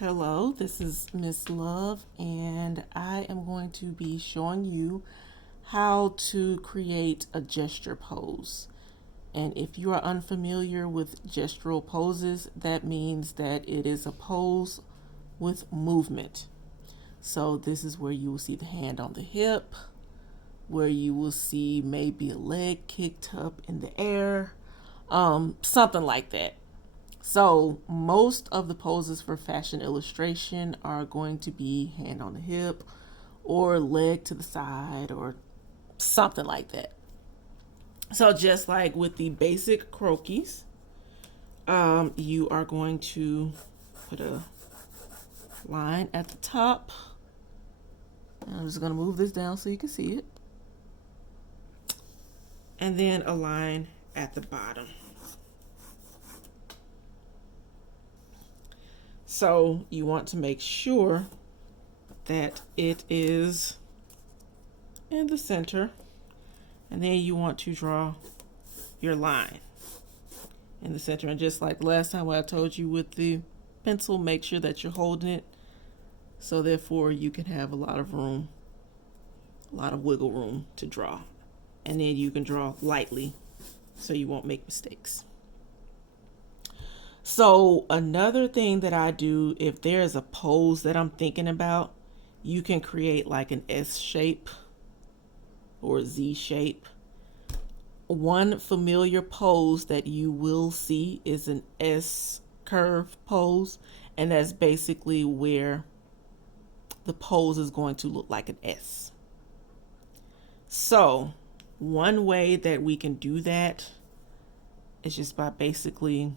Hello, this is Miss Love, and I am going to be showing you how to create a gesture pose. And if you are unfamiliar with gestural poses, that means that it is a pose with movement. So this is where you will see the hand on the hip, where you will see maybe a leg kicked up in the air, something like that. So most of the poses for fashion illustration are going to be hand on the hip or leg to the side or something like that. So just like with the basic croquis, you are going to put a line at the top. I'm just going to move this down so you can see it. And then a line at the bottom. So you want to make sure that it is in the center, and then you want to draw your line in the center. And just like last time when I told you with the pencil, make sure that you're holding it, so therefore you can have a lot of room, a lot of wiggle room to draw. And then you can draw lightly so you won't make mistakes. So another thing that I do, if there's a pose that I'm thinking about, you can create like an S shape or a Z shape. One familiar pose that you will see is an S curve pose, and that's basically where the pose is going to look like an S. So one way that we can do that is just by basically,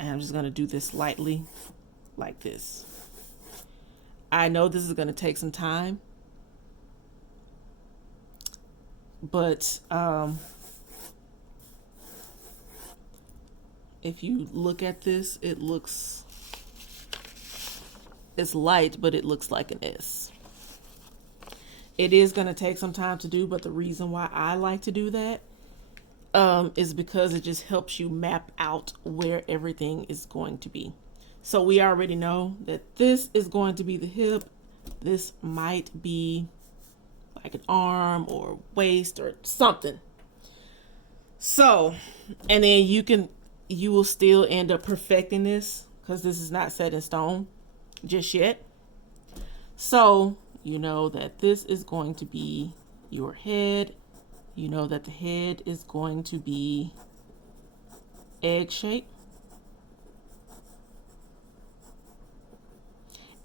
and I'm just going to do this lightly like this. I know this is going to take some time, but if you look at this, it's light, but it looks like an S. It is going to take some time to do, but the reason why I like to do that is because it just helps you map out where everything is going to be. So we already know that this is going to be the hip. This might be like an arm or waist or something. So, and then you will still end up perfecting this because this is not set in stone just yet. So you know that this is going to be your head. You know that the head is going to be egg shape.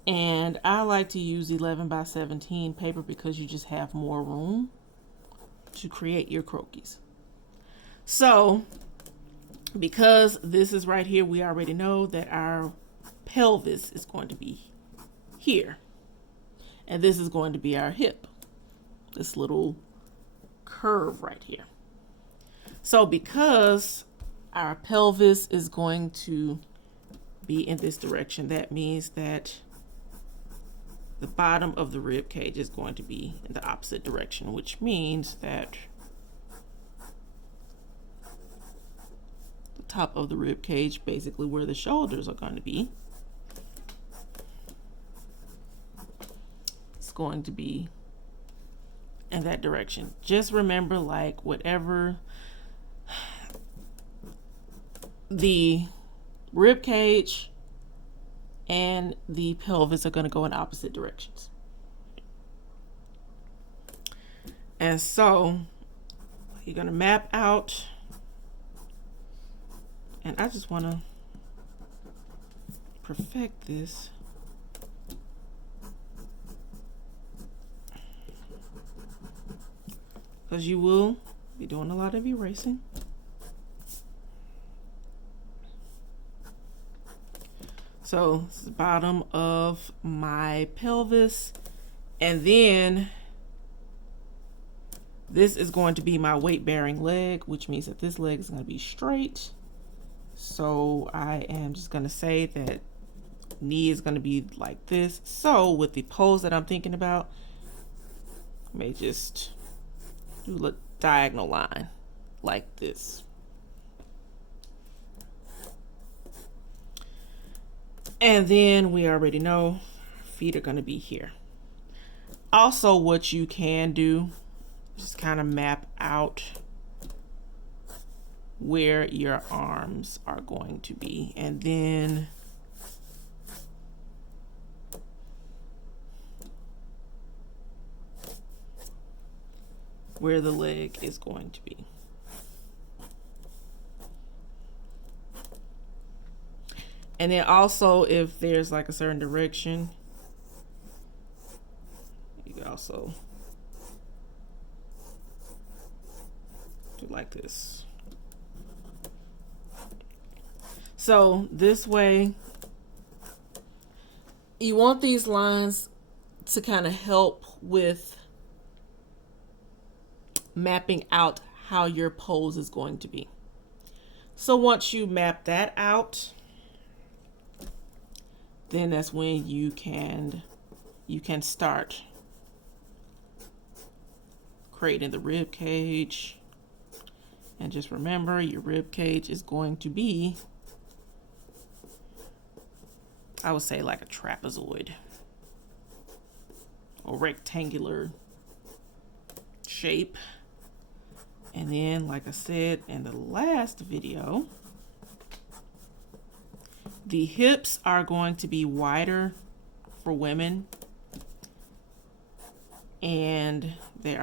And I like to use 11 by 17 paper because you just have more room to create your croquis. So because this is right here, we already know that our pelvis is going to be here. And this is going to be our hip. This little curve right here. So because our pelvis is going to be in this direction, that means that the bottom of the rib cage is going to be in the opposite direction, which means that the top of the rib cage, basically where the shoulders are going to be, it's going to be in that direction. Just remember, like, whatever the rib cage and the pelvis are going to go in opposite directions. And so you're going to map out, and I just want to perfect this. Because you will be doing a lot of erasing. So this is the bottom of my pelvis. And then this is going to be my weight-bearing leg, which means that this leg is going to be straight. So I am just going to say that knee is going to be like this. So with the pose that I'm thinking about, I may just do a diagonal line like this. And then we already know feet are going to be here. Also, what you can do is kind of map out where your arms are going to be, and then where the leg is going to be. And then also, if there's like a certain direction, you can also do like this. So this way, you want these lines to kind of help with mapping out how your pose is going to be. So once you map that out, then that's when you can start creating the rib cage. And just remember, your rib cage is going to be, I would say, like a trapezoid or rectangular shape. And then, like I said in the last video, the hips are going to be wider for women, and the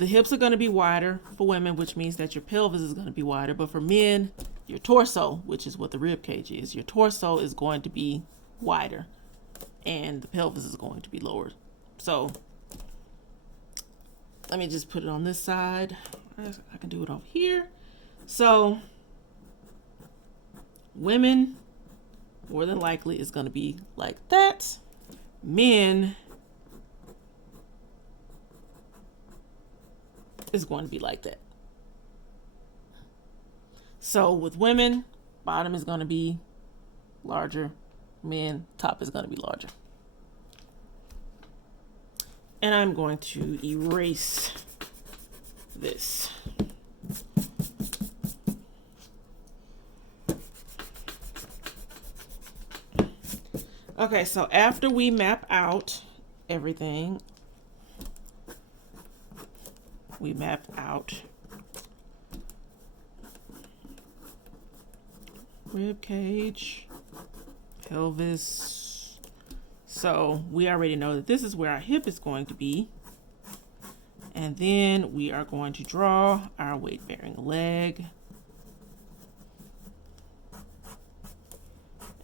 hips are going to be wider for women, which means that your pelvis is going to be wider. But for men, your torso, which is what the rib cage is, your torso is going to be wider and the pelvis is going to be lower. So let me just put it on this side. I can do it over here. So women, more than likely, is going to be like that. Men is going to be like that. So with women, bottom is going to be larger. Men, top is going to be larger. And I'm going to erase this. Okay, so after we map out everything, we map out rib cage, pelvis. So we already know that this is where our hip is going to be. And then we are going to draw our weight-bearing leg.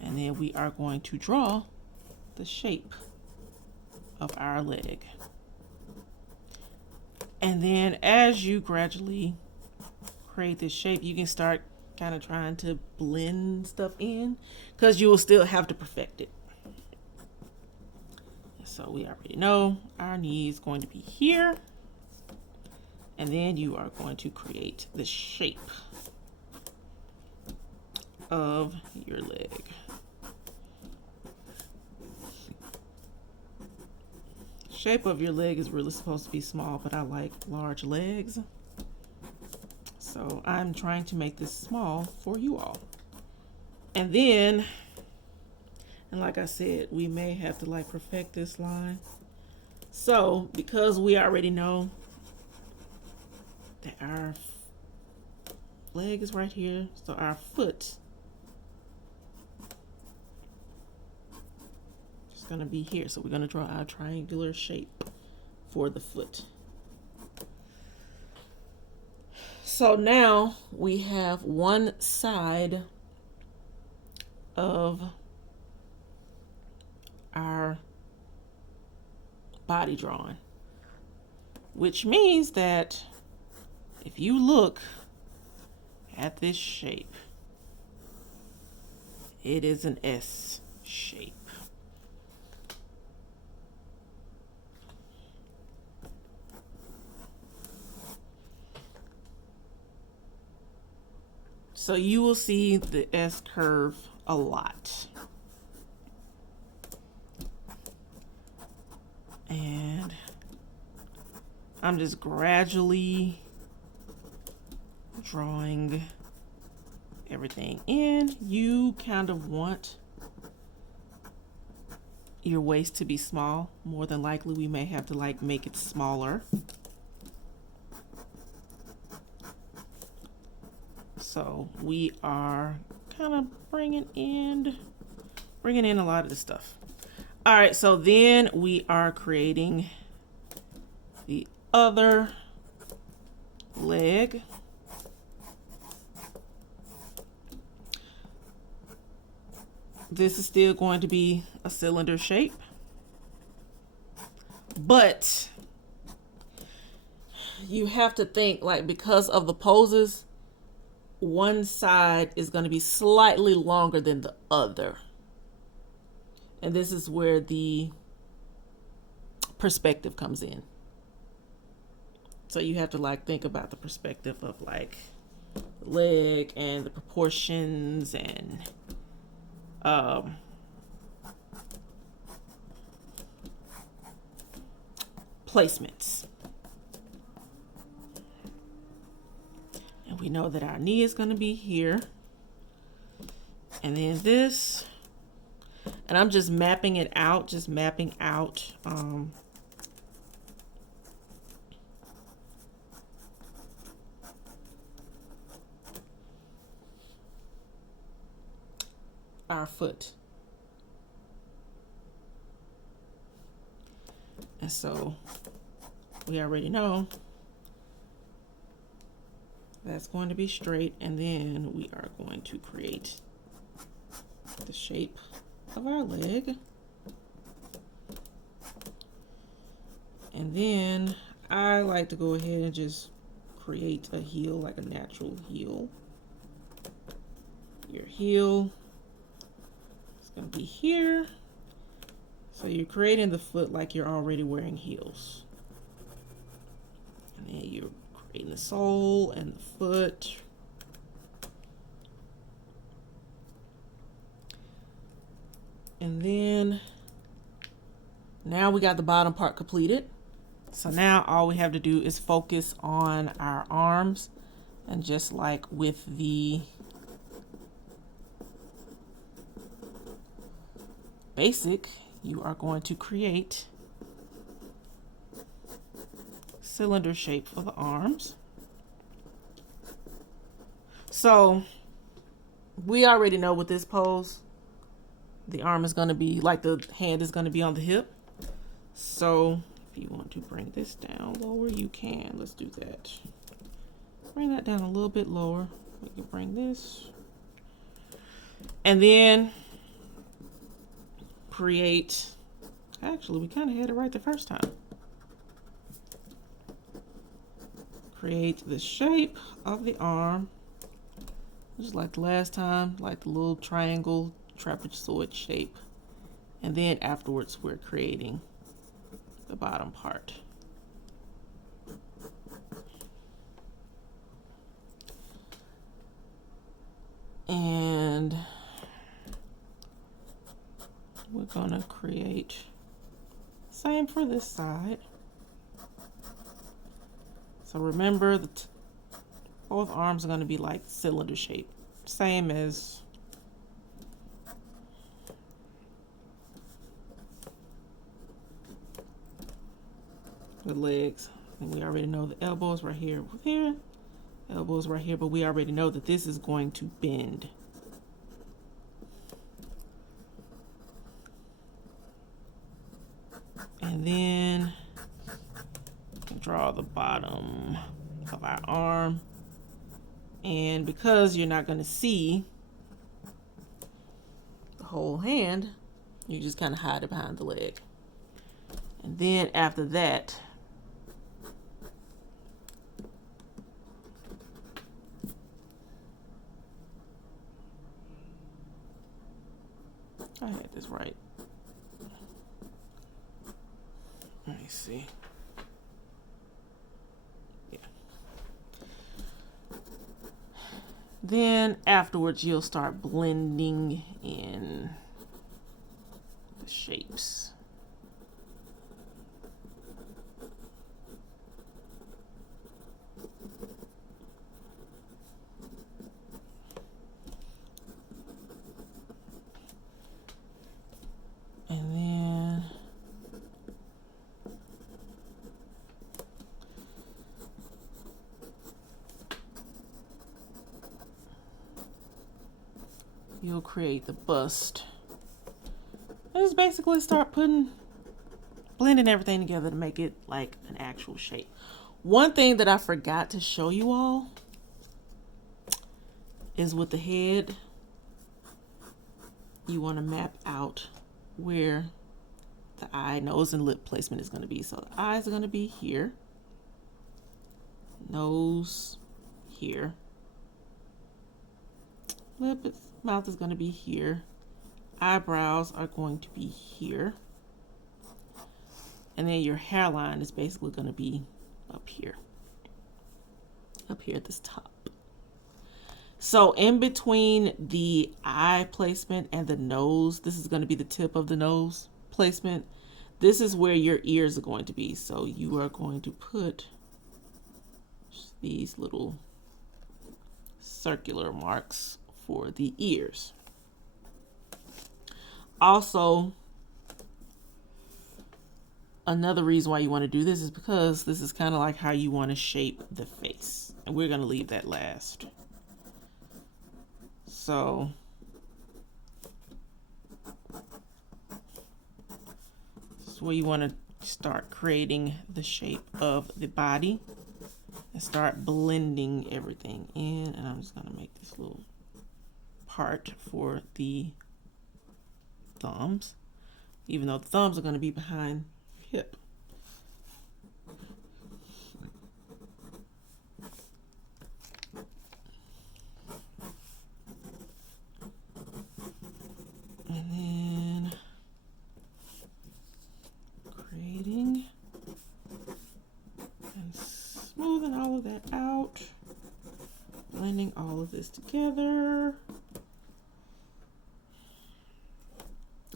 And then we are going to draw the shape of our leg. And then as you gradually create this shape, you can start kind of trying to blend stuff in, because you will still have to perfect it. So we already know our knee is going to be here. And then you are going to create the shape of your leg. Shape of your leg is really supposed to be small, but I like large legs. So I'm trying to make this small for you all. And then, and like I said, we may have to like perfect this line. So because we already know that our leg is right here, so our foot is going to be here. So we're going to draw our triangular shape for the foot. So now we have one side of our body drawn, which means that if you look at this shape, it is an S shape. So you will see the S curve a lot. And I'm just gradually drawing everything in. You kind of want your waist to be small, more than likely we may have to like make it smaller. So we are kind of bringing in a lot of this stuff. All right, so then we are creating the other leg. This is still going to be a cylinder shape, but you have to think, like, because of the poses, one side is going to be slightly longer than the other. And this is where the perspective comes in. So you have to like think about the perspective of like the leg and the proportions and placements. And we know that our knee is going to be here. And then this, and I'm just mapping it out, our foot. And so we already know that's going to be straight, and then we are going to create the shape of our leg. And then I like to go ahead and just create a heel, like a natural heel. Your heel is going to be here. So you're creating the foot like you're already wearing heels. And then you're creating the sole and the foot. And then now we got the bottom part completed. So now all we have to do is focus on our arms, and just like with the basic, you are going to create cylinder shape for the arms. So we already know with this pose, the arm is going to be like, the hand is going to be on the hip. So if you want to bring this down lower, you can. Let's do that. Bring that down a little bit lower. We can bring this. And then create, actually we kind of had it right the first time. Create the shape of the arm, just like the last time, like the little triangle trapezoid shape. And then afterwards we're creating the bottom part. And we're gonna create same for this side. So remember that both arms are going to be like cylinder shape, same as the legs. And we already know the elbows right here, elbows right here, but we already know that this is going to bend. And then draw the bottom of our arm. And because you're not going to see the whole hand, you just kind of hide it behind the leg. And then after that, I had this right. Let me see. Yeah. Then afterwards, you'll start blending in the shapes. And then you'll create the bust. And just basically start blending everything together to make it like an actual shape. One thing that I forgot to show you all is with the head, you want to map out where the eye, nose, and lip placement is going to be. So the eyes are going to be here, nose here, mouth is going to be here, eyebrows are going to be here, and then your hairline is basically going to be up here at this top. So in between the eye placement and the nose, this is going to be the tip of the nose placement. This is where your ears are going to be. So you are going to put these little circular marks for the ears. Also, another reason why you want to do this is because this is kind of like how you want to shape the face. And we're going to leave that last. So this is where you want to start creating the shape of the body and start blending everything in. And I'm just going to make this little part for the thumbs, even though the thumbs are going to be behind hip. And then creating and smoothing all of that out, blending all of this together.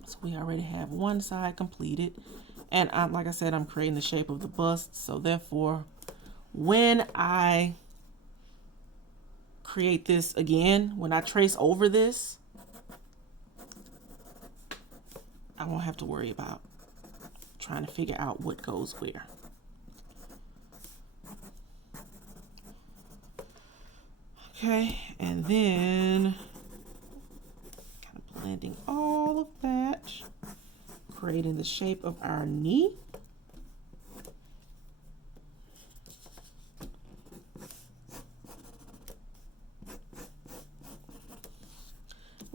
So we already have one side completed. And like I said, I'm creating the shape of the bust. So therefore, when I create this again, when I trace over this, I won't have to worry about trying to figure out what goes where. Okay, and then kind of blending all of that, creating the shape of our knee.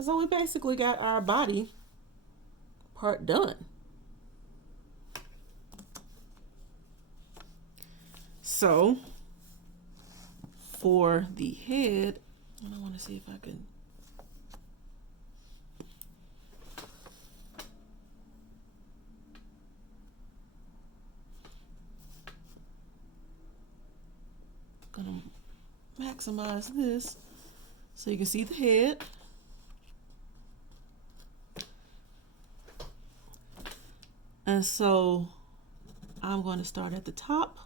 So we basically got our body part done. So for the head, I want to see if I can gonna maximize this so you can see the head. And so I'm going to start at the top,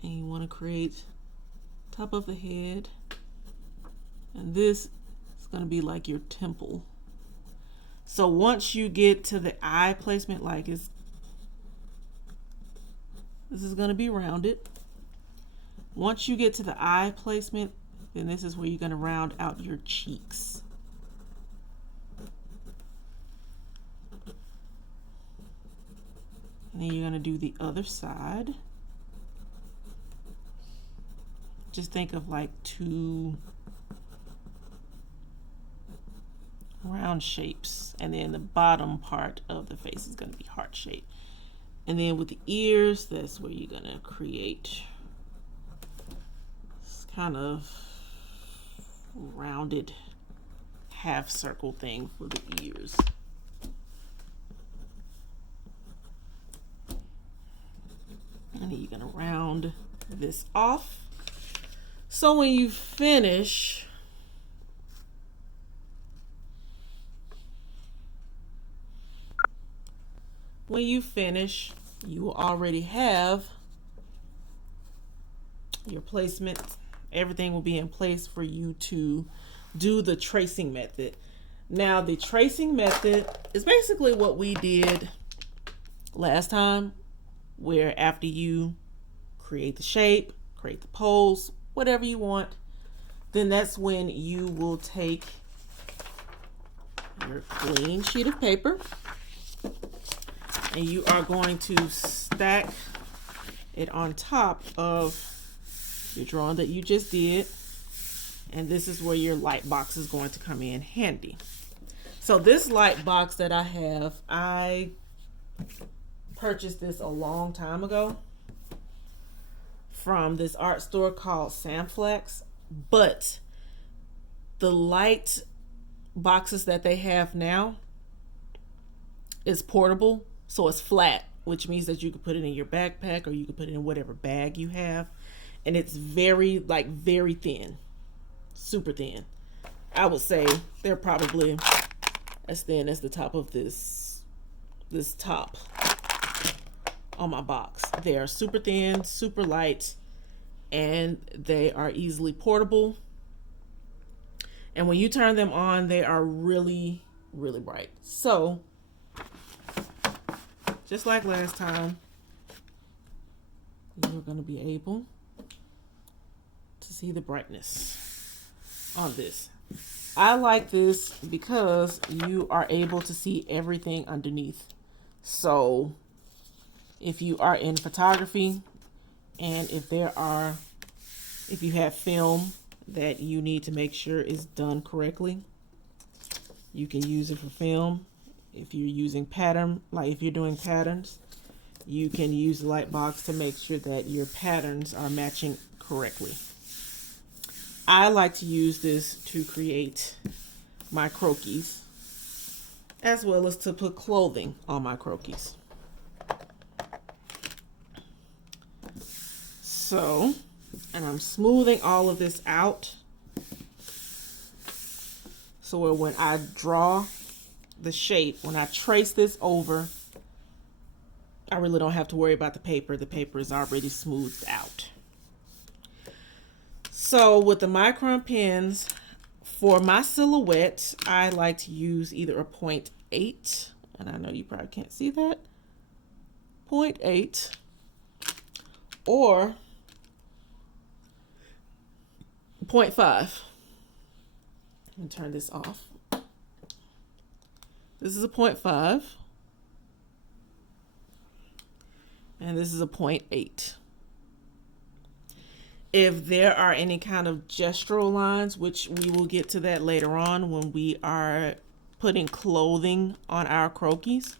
and you want to create top of the head, and this is going to be like your temple. So once you get to the eye placement, like this is going to be rounded. Once you get to the eye placement, then this is where you're going to round out your cheeks. And then you're going to do the other side. Just think of like two round shapes. And then the bottom part of the face is going to be heart shaped. And then with the ears, that's where you're going to create this kind of rounded half circle thing for the ears. And then you're going to round this off. So when you finish, you will already have your placement. Everything will be in place for you to do the tracing method. Now, the tracing method is basically what we did last time, where after you create the shape, create the pose, whatever you want, then that's when you will take your clean sheet of paper, and you are going to stack it on top of your drawing that you just did. And this is where your light box is going to come in handy. So this light box that I have, I purchased this a long time ago from this art store called Samflex, but the light boxes that they have now is portable, so it's flat, which means that you can put it in your backpack or you can put it in whatever bag you have, and it's very thin, super thin. I would say they're probably as thin as the top of this top on my box. They are super thin, super light, and they are easily portable. And when you turn them on, they are really, really bright. So, just like last time, you're going to be able to see the brightness on this. I like this because you are able to see everything underneath. So, if you are in photography and if you have film that you need to make sure is done correctly, you can use it for film. If you're using pattern, like if you're doing patterns, you can use the light box to make sure that your patterns are matching correctly. I like to use this to create my croquis, as well as to put clothing on my croquis. So, and I'm smoothing all of this out so when I draw the shape, when I trace this over, I really don't have to worry about the paper. The paper is already smoothed out. So with the micron pens, for my silhouette, I like to use either a 0.8, and I know you probably can't see that, 0.8, or 0.5. I'm going to turn this off. This is a 0.5. And this is a 0.8. If there are any kind of gestural lines, which we will get to that later on when we are putting clothing on our croquis,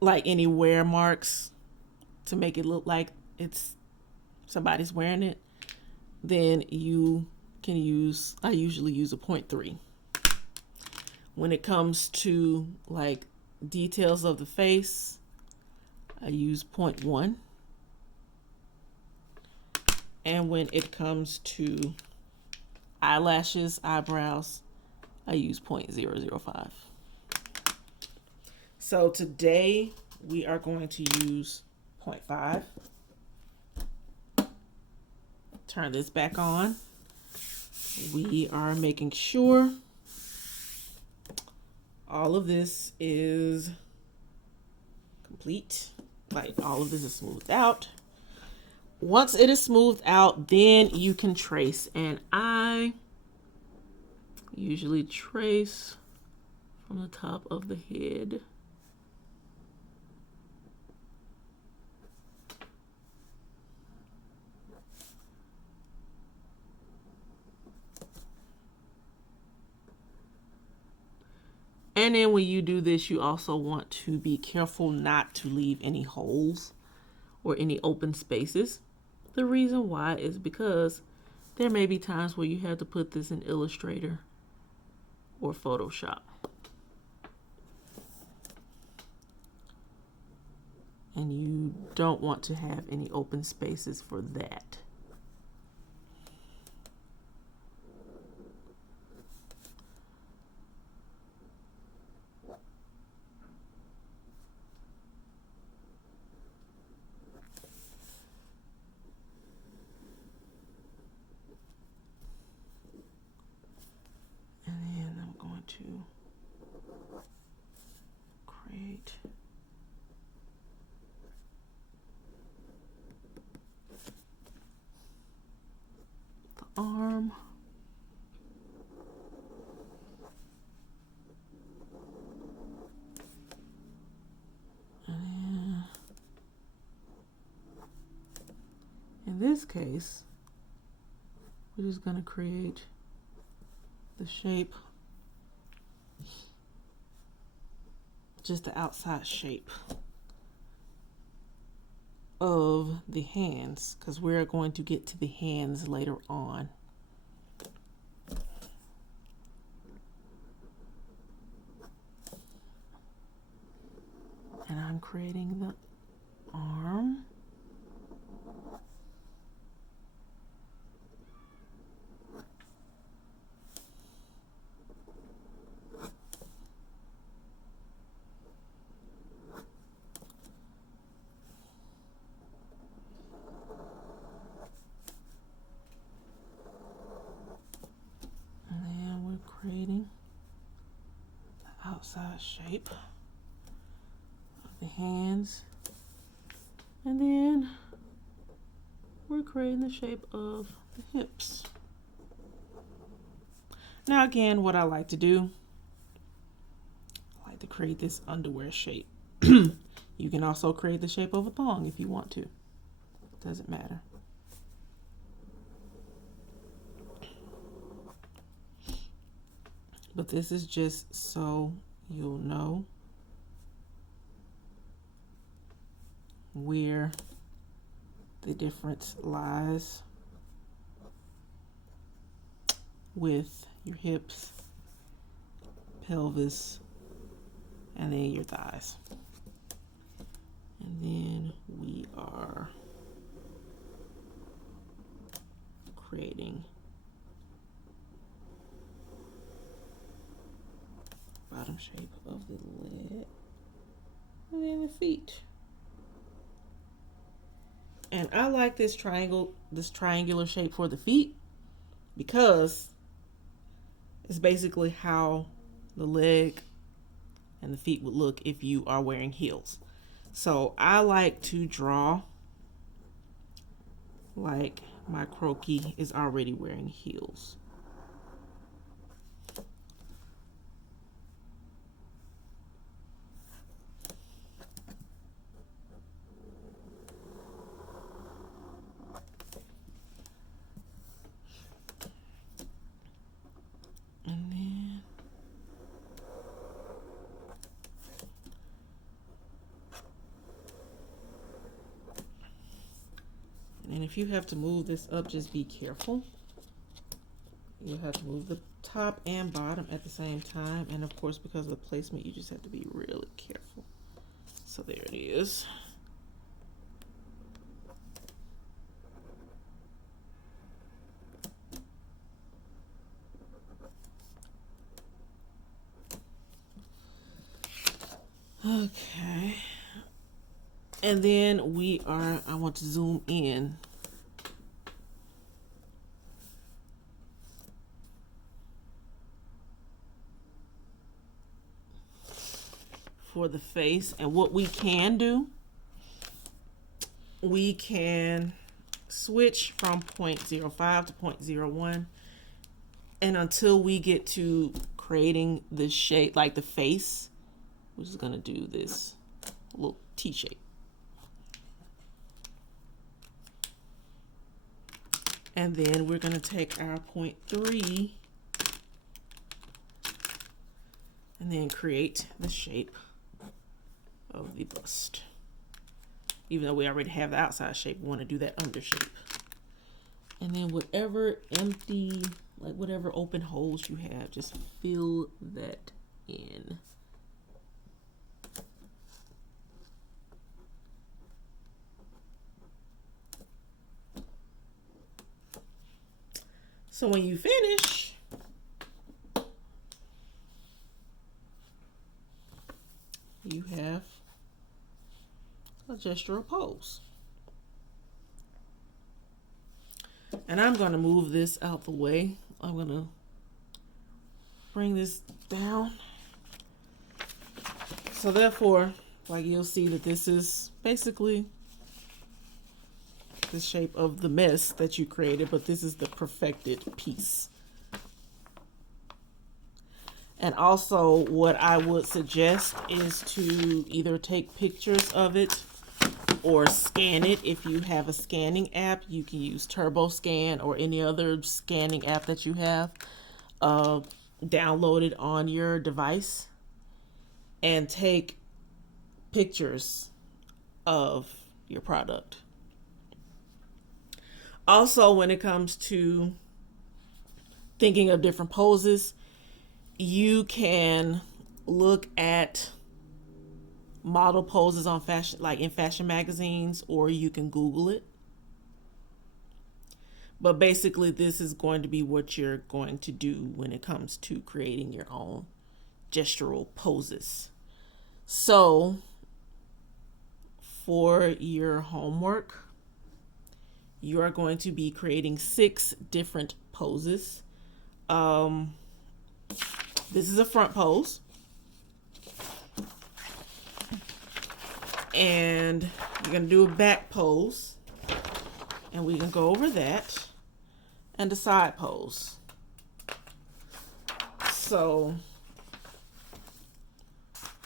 like any wear marks to make it look like it's somebody's wearing it, then you can use, I usually use a 0.3. When it comes to like details of the face, I use 0.1. And when it comes to eyelashes, eyebrows, I use 0.005. So today we are going to use 0.5. Turn this back on. We are making sure all of this is complete. Like all of this is smoothed out. Once it is smoothed out, then you can trace. And I usually trace from the top of the head. And then when you do this, you also want to be careful not to leave any holes or any open spaces. The reason why is because there may be times where you have to put this in Illustrator or Photoshop. And you don't want to have any open spaces for that. To create the arm. this case, we're just going to create the shape, just the outside shape of the hands, because we're going to get to the hands later on. And I'm creating the arm. And then we're creating the outside shape of the hands. And then we're creating the shape of the hips. Now again, what I like to do, I like to create this underwear shape. You can also create the shape of a thong if you want to. Doesn't matter. But this is just so you'll know where the difference lies with your hips, pelvis, and then your thighs. And then we are creating bottom shape of the leg, and then the feet. And I like this triangular shape for the feet because it's basically how the leg and the feet would look if you are wearing heels. So I like to draw like my croquis is already wearing heels. And if you have to move this up, just be careful. You'll have to move the top and bottom at the same time. And of course, because of the placement, you just have to be really careful. So there it is. Okay. And then I want to zoom in. For the face, and what we can do, we can switch from 0.05 to 0.01, and until we get to creating the shape, like the face, we're just gonna do this little T shape. And then we're gonna take our 0.3 and then create the shape of the bust. Even though we already have the outside shape, we want to do that under shape. And then whatever empty, like whatever open holes you have, just fill that in. So when you finish, you have a gestural pose. And I'm going to move this out the way. I'm going to bring this down. So therefore, like you'll see that this is basically the shape of the mess that you created, but this is the perfected piece. And also what I would suggest is to either take pictures of it or scan it. If you have a scanning app, you can use TurboScan or any other scanning app that you have downloaded on your device, and take pictures of your product. Also, when it comes to thinking of different poses, you can look at model poses on fashion, like in fashion magazines, or you can Google it. But basically, this is going to be what you're going to do when it comes to creating your own gestural poses. So, for your homework, you are going to be creating 6 different poses. This is a front pose. And you're going to do a back pose. And we can go over that. And a side pose. So,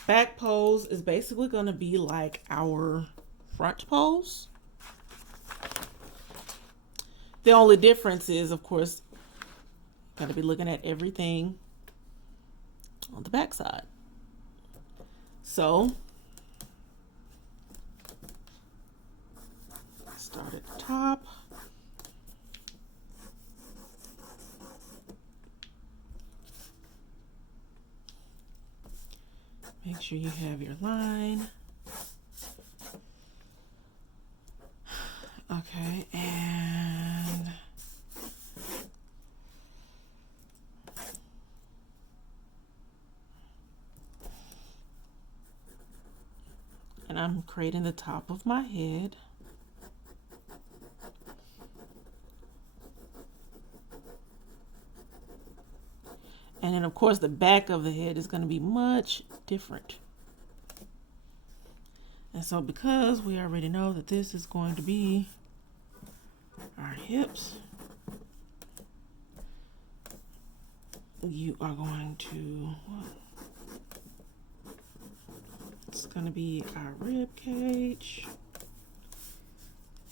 back pose is basically going to be like our front pose. The only difference is, of course, got to be looking at everything on the back side. So, start at the top. Make sure you have your line. Okay, and I'm creating the top of my head. And then, of course, the back of the head is going to be much different. And so, because we already know that this is going to be our hips, you are going to, it's going to be our rib cage,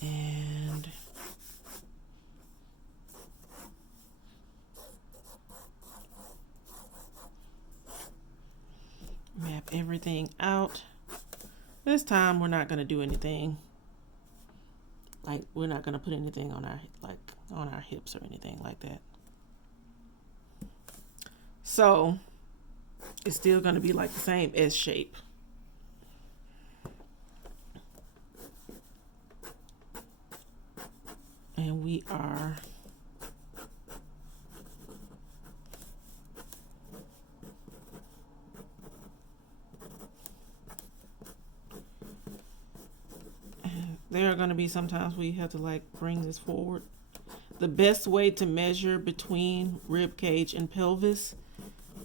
and map everything out. This time we're not going to do anything, like we're not going to put anything on our hips or anything like that. So it's still going to be like the same S shape. And we are there are going to be sometimes we have to like bring this forward. The best way to measure between rib cage and pelvis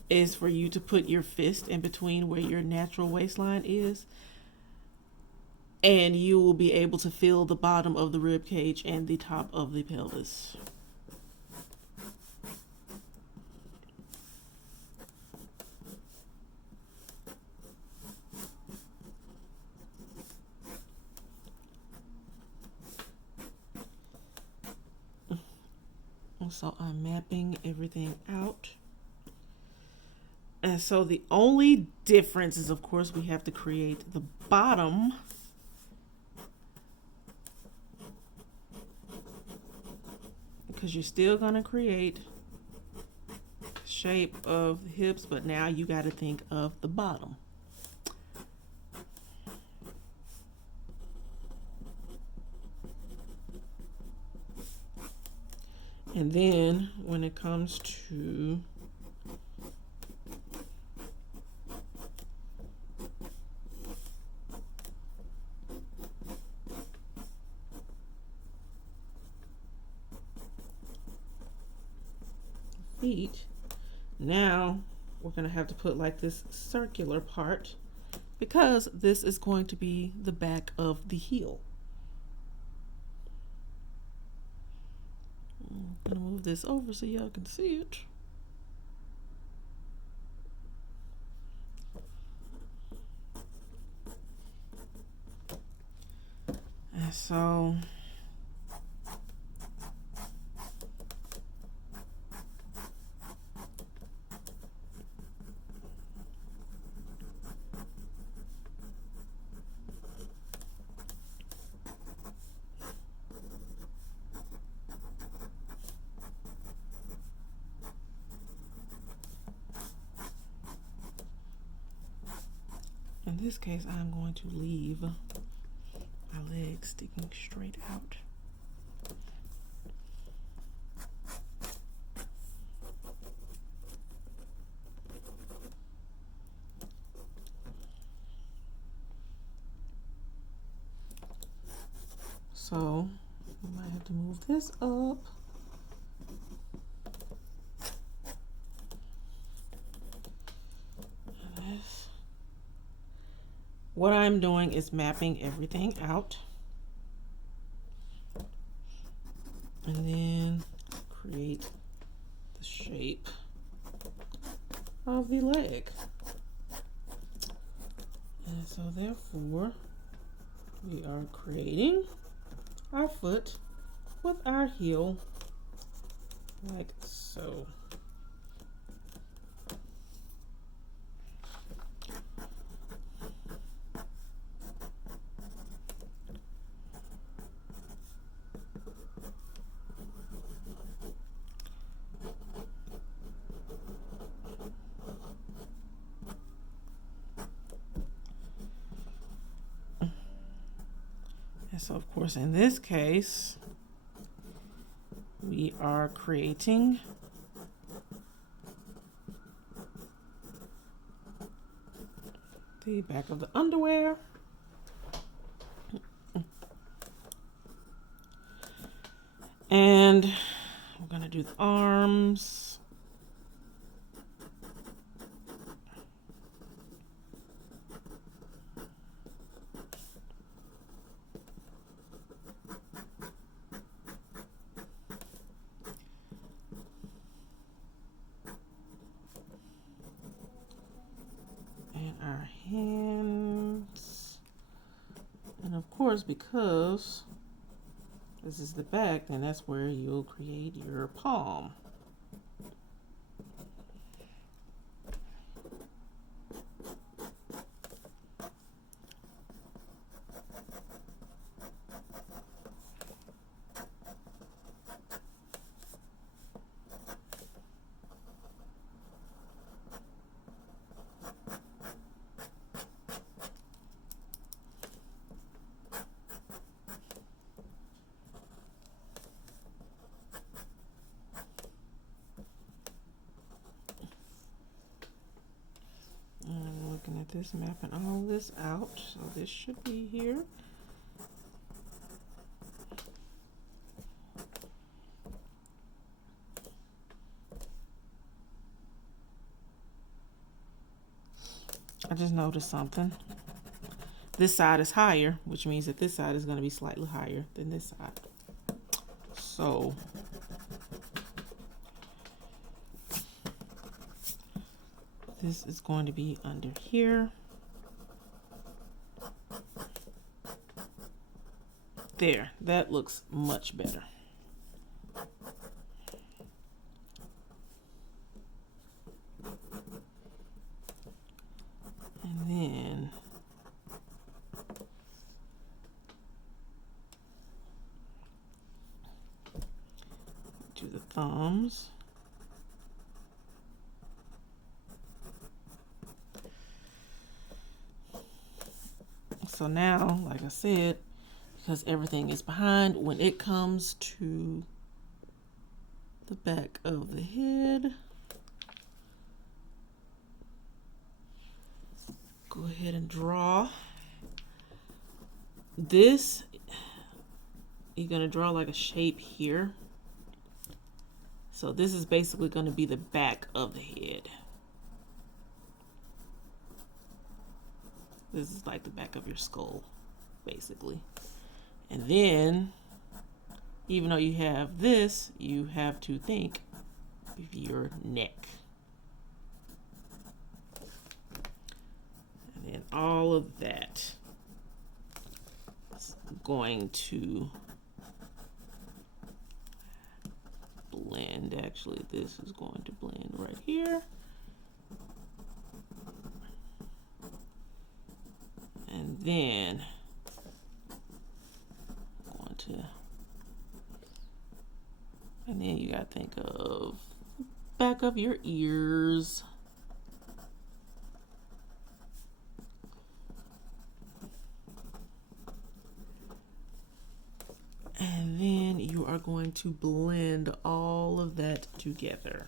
is for you to put your fist in between where your natural waistline is, and you will be able to feel the bottom of the rib cage and the top of the pelvis. So I'm mapping everything out. And so the only difference is, of course, we have to create the bottom. Because you're still going to create the shape of the hips, but now you got to think of the bottom. And then when it comes to feet, now we're going to have to put like this circular part, because this is going to be the back of the heel. I'm going to move this over so y'all can see it. So in this case, I'm going to leave my legs sticking straight out. So we might have to move this up. And this. What I'm doing is mapping everything out. And then create the shape of the leg. And so therefore, we are creating our foot with our heel like so. And so, of course, in this case, we are creating the back of the underwear. And we're going to do the arms. Our hands, and of course, because this is the back, then that's where you'll create your palm. Looking at this, mapping all this out, so this should be here. I just noticed something. This side is higher, which means that this side is going to be slightly higher than this side. So this is going to be under here. There, that looks much better. And then do the thumbs. So now, like I said, because everything is behind, when it comes to the back of the head, go ahead and draw this. You're going to draw like a shape here. So this is basically going to be the back of the head. This is like the back of your skull, basically. And then, even though you have this, you have to think of your neck. And then all of that going to blend. Actually, this is going to blend right here. And then I'm going to, and then you gotta think of back of your ears. And then you are going to blend all of that together.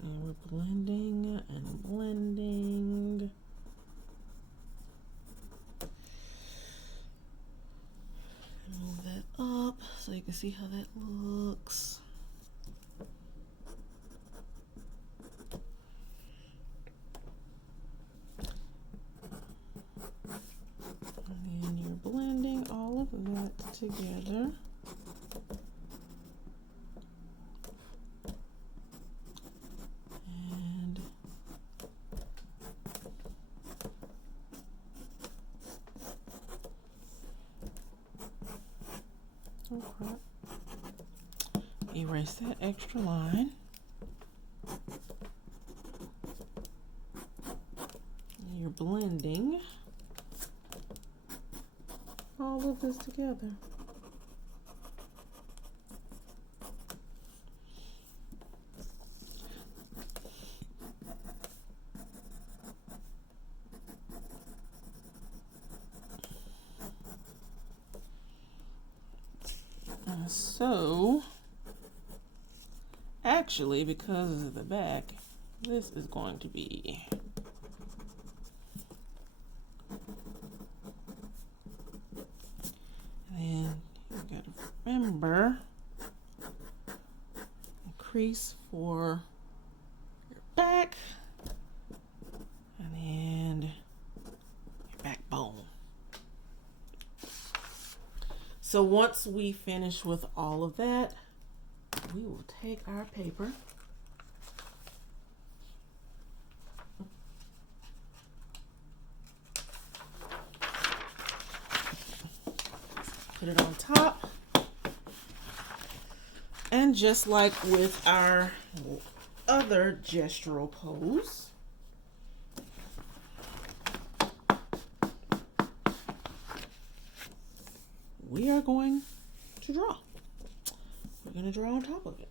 And we're blending and blending. Move that up so you can see how that looks. And then you're blending all of that together. And oh crap. Erase that extra line. And you're blending all of this together. So, actually, because of the back, this is going to be and you gotta remember crease for your back and then your backbone. So once we finish with all of that, we will take our paper put it on top, and just like with our other gestural pose, we are going to draw. We're going to draw on top of it.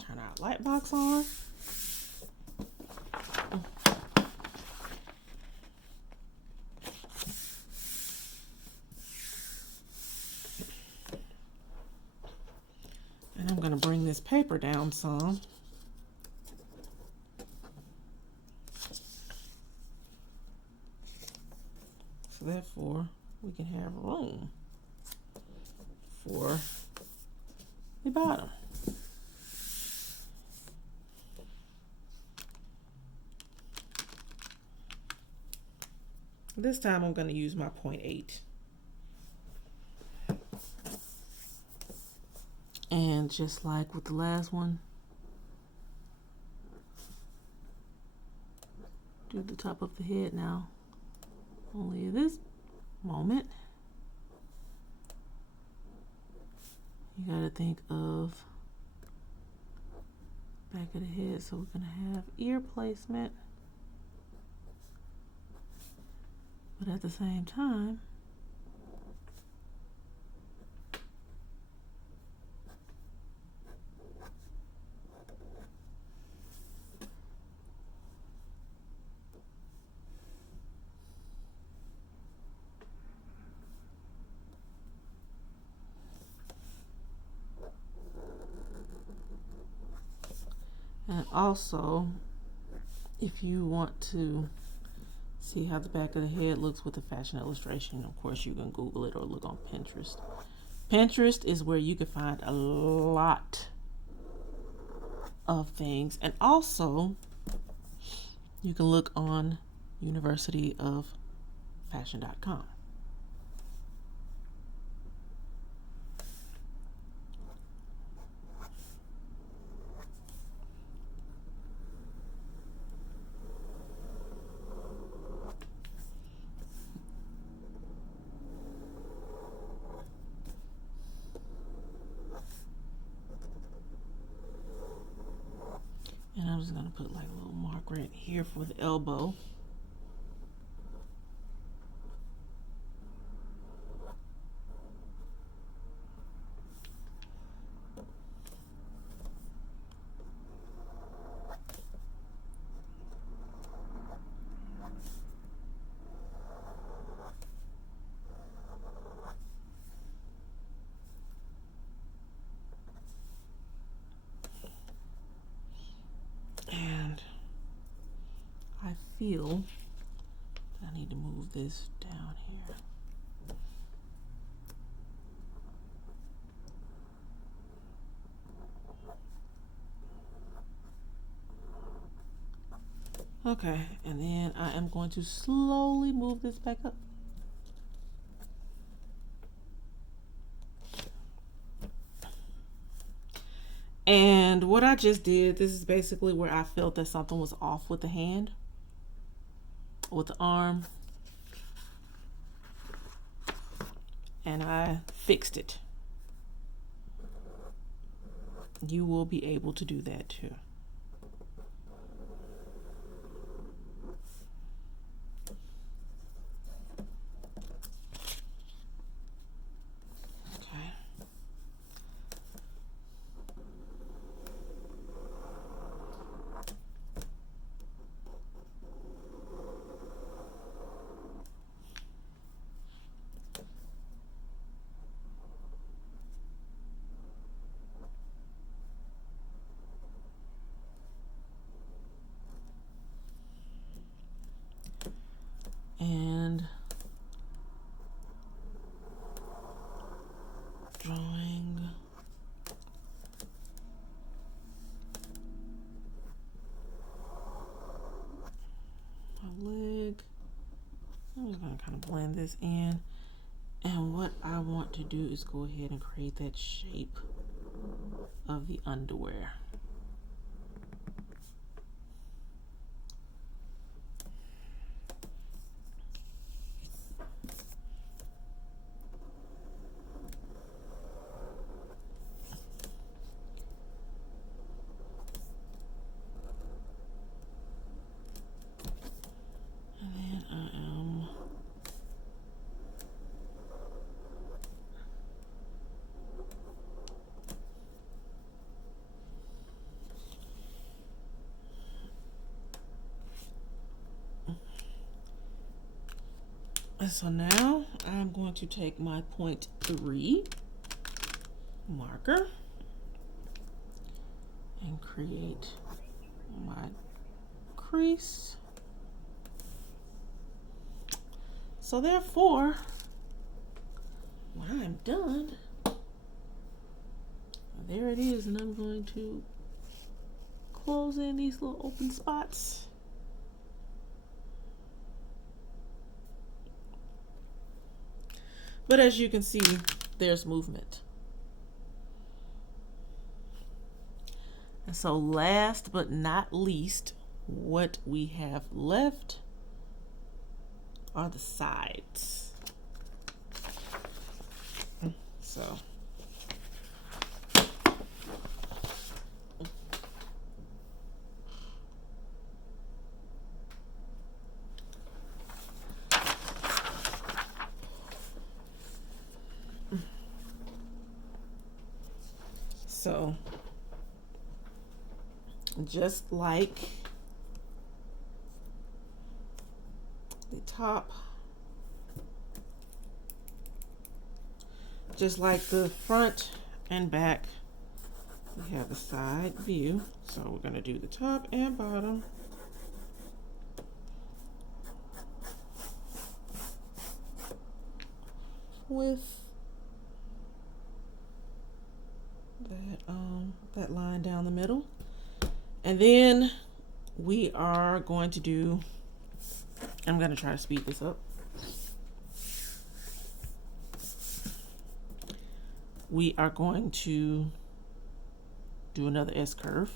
Turn our light box on. And I'm going to bring this paper down some. So therefore, we can have room for the bottom. This time I'm going to use my 0.8. And just like with the last one, do the top of the head now. Only this moment, you got to think of back of the head. So we're going to have ear placement, but at the same time, also, if you want to see how the back of the head looks with a fashion illustration, of course you can Google it or look on Pinterest. Pinterest is where you can find a lot of things, and also you can look on universityoffashion.com. And I'm just going to put like a little mark right here for the elbow. And I feel I need to move this down here. Okay, and then I am going to slowly move this back up. And what I just did, this is basically where I felt that something was off with the hand, with the arm, and I fixed it. You will be able to do that too. And drawing my leg. I'm just going to kind of blend this in. And what I want to do is go ahead and create that shape of the underwear. So now I'm going to take my 0.3 marker and create my crease. So therefore, when I'm done, there it is, and I'm going to close in these little open spots. But as you can see, there's movement. And so last but not least, what we have left are the sides. So just like the top, just like the front and back, We have the side view, so we're going to do the top and bottom. With that line down the middle. And then we are going to do, I'm going to try to speed this up. We are going to do another S curve.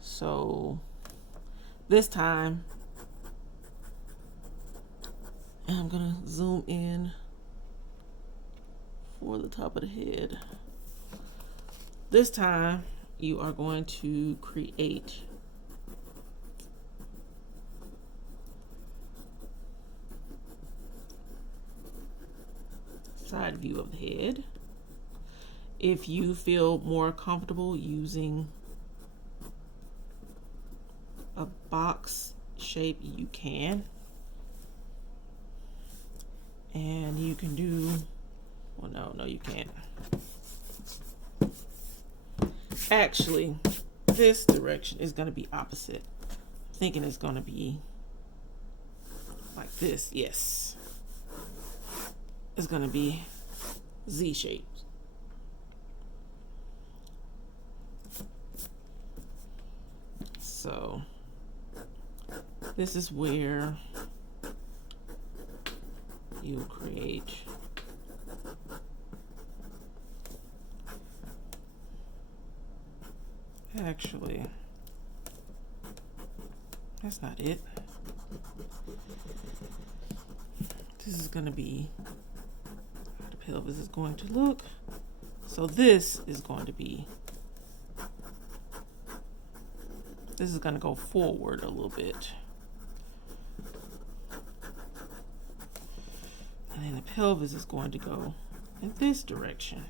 So this time, I'm going to zoom in for the top of the head. This time, you are going to create side view of the head. If you feel more comfortable using a box shape, you can. And you can do, well, no, you can't. Actually, this direction is going to be opposite. I'm thinking it's going to be like this. Yes. It's going to be Z-shaped. So this is where you create actually, that's not it. This is going to be how the pelvis is going to look. So this is going to be, this is going to go forward a little bit. And then the pelvis is going to go in this direction.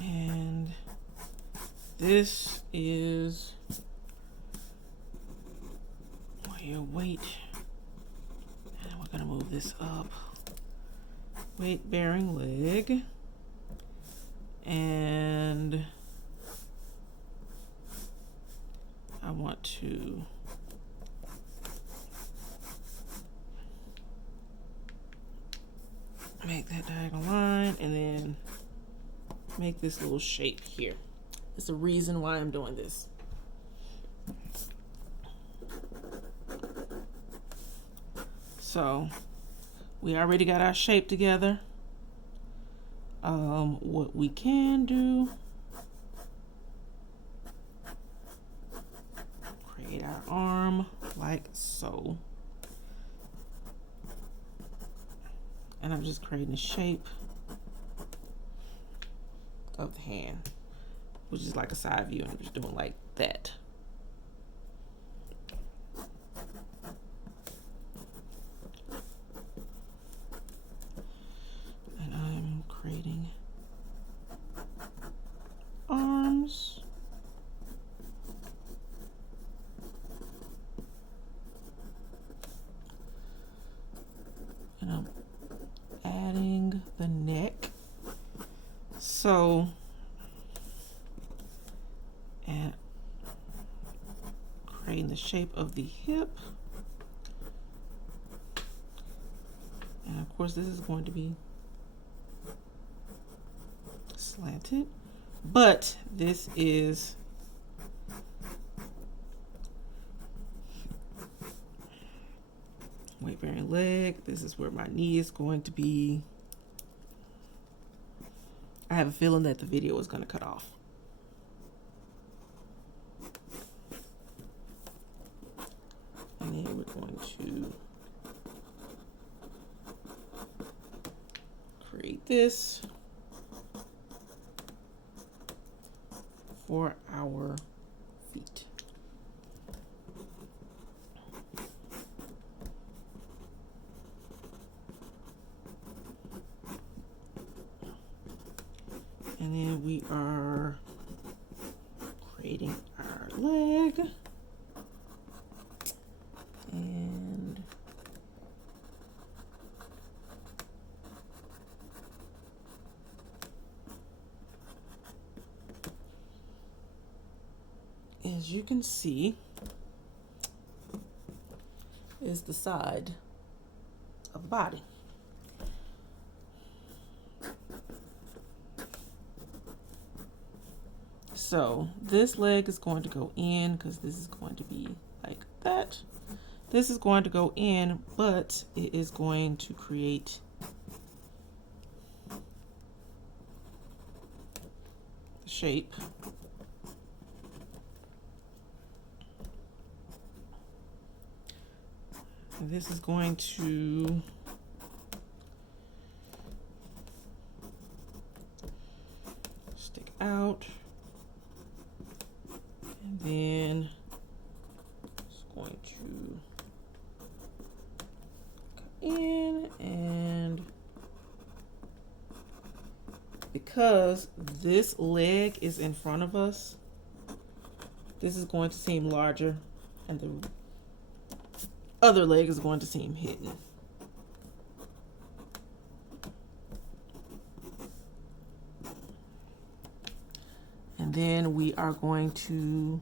And this is your weight. And we're going to move this up. Weight bearing leg. And I want to make that diagonal line and then make this little shape here. It's the reason why I'm doing this. So we already got our shape together. What we can do, create our arm like so. And I'm just creating a shape of the hand, which is like a side view, and I'm just doing like that. And I'm creating arms. And I'm adding the neck. So, and creating the shape of the hip. And of course, this is going to be slanted, but this is weight bearing leg. This is where my knee is going to be. I have a feeling that the video is going to cut off. And then we're going to create this for our feet. And then we are creating our leg. And as you can see, is the side of the body. So this leg is going to go in because this is going to be like that. This is going to go in, but it is going to create the shape. And this is going to stick out. And then it's going to go in, and because this leg is in front of us, this is going to seem larger, and the other leg is going to seem hidden. And then we are going to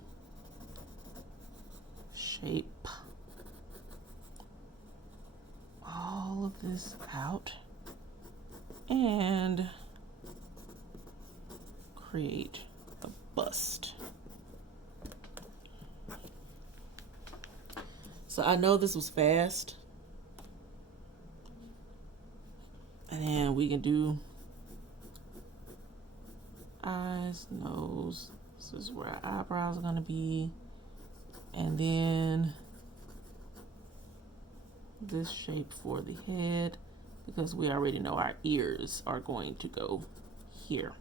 shape all of this out and create a bust. So I know this was fast, and then we can do eyes, nose. This is where our eyebrows are going to be, and then this shape for the head, because we already know our ears are going to go here.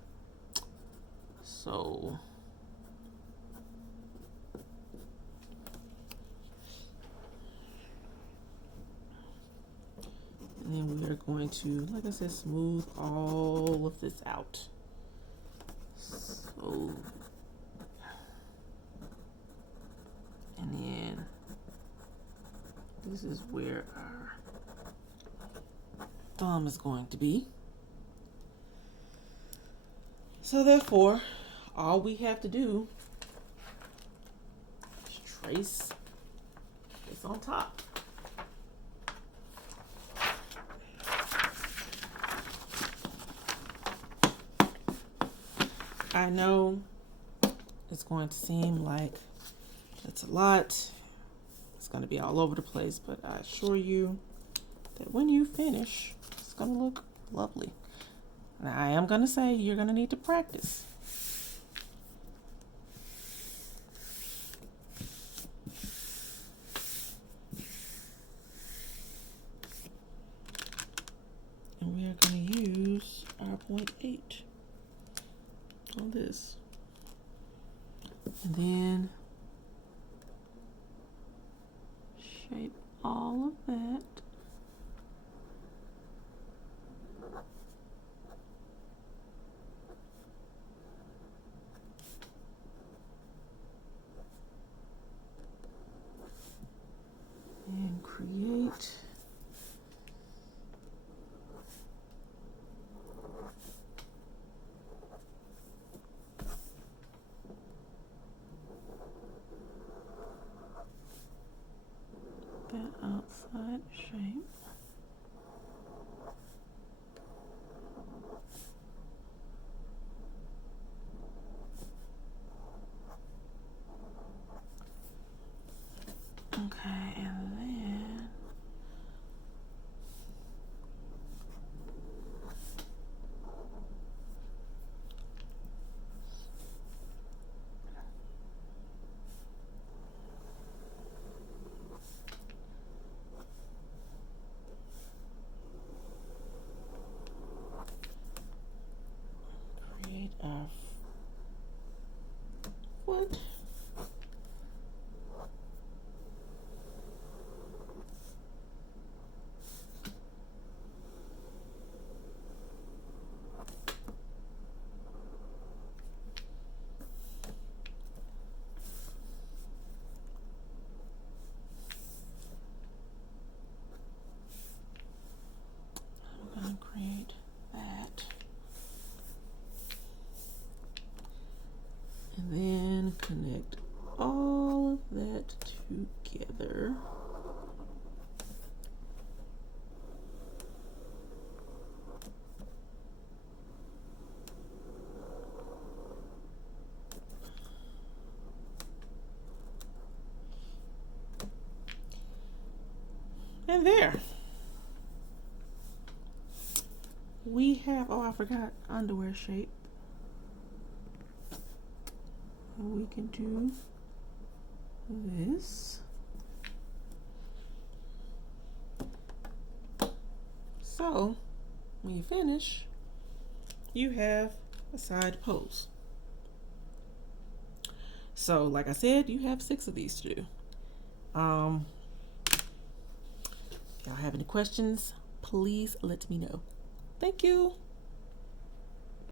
So and then we are going to, like I said, smooth all of this out. So, and then this is where our thumb is going to be. So therefore, all we have to do is trace this on top. I know it's going to seem like that's a lot. It's going to be all over the place, but I assure you that when you finish, it's going to look lovely. Now, I am going to say you're going to need to practice. And we are going to use our 0.8 on this. And then shape all of that. And create that outside shape. all of that together. And there. We have, oh, I forgot underwear shape. We can do this. So when you finish, you have a side pose. So like I said, you have 6 of these to do. Y'all have any questions, please let me know. Thank you.